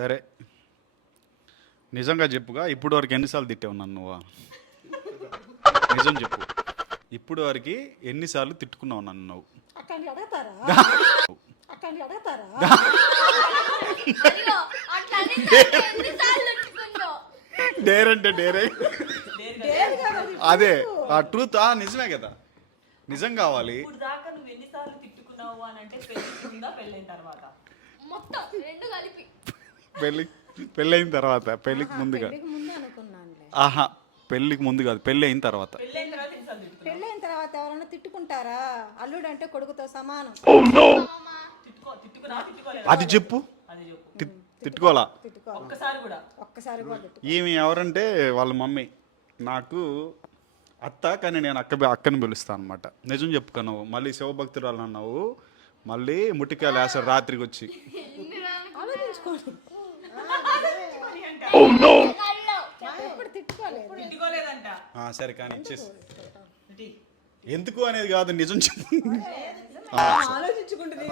సరే నిజంగా చెప్పుగా ఇప్పుడు వరకు ఎన్నిసార్లు తిట్టావు నన్ను నువ్వు? నిజం చెప్పు, ఇప్పుడు వరకు ఎన్నిసార్లు తిట్టుకున్నావు నన్ను నువ్వు? డేర్ అంటే డేరే, అదే ఆ ట్రూత్. నిజమే కదా, నిజం కావాలి. పెళ్ళైన తర్వాత, పెళ్ళికి ముందుగా. ఆహా, పెళ్ళికి ముందు కాదు, పెళ్ళి అయిన తర్వాత. పెళ్ళైన తర్వాత ఎవరైనా తిట్టుకుంటారా? అల్లుడు అంటే కొడుకుతో సమానం. అది చెప్పు. తిట్టుకోవాలా? ఒక్కసారి కూడా. ఈమె ఎవరంటే వాళ్ళ మమ్మీ, నాకు అత్త, కానీ నేను అక్కని పిలుస్తాను అనమాట. నిజం చెప్పుకను, మళ్ళీ శివభక్తురాలు అన్నావు, మళ్ళీ ముట్టికాయలు వేసాడు రాత్రికి వచ్చి. సరే కానీ ఇచ్చేసి ఎందుకు అనేది కాదు, నిజం చెప్పు. ఆలోచించుకుంటుంది.